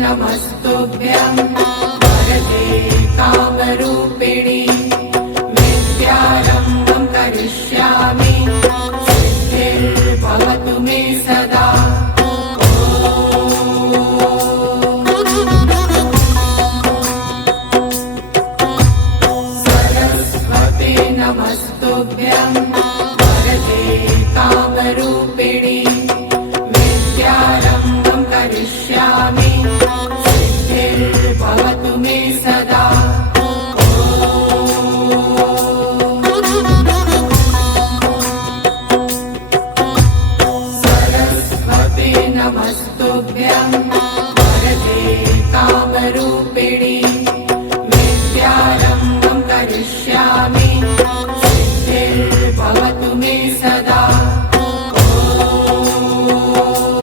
नमस्तुभ्यं वरदे कामरूपिणि विद्यारम्भं करिष्यामि सिद्धिर्भवतु मे सदा। सरस्वते नमस्तुभ्यं वरदे कामरूपिणि विद्यारम्भं करिष्यामि सिद्धिर्भवतु मे सदा। सरस्वते नमस्तुभ्यं वरदे कामरूपिणि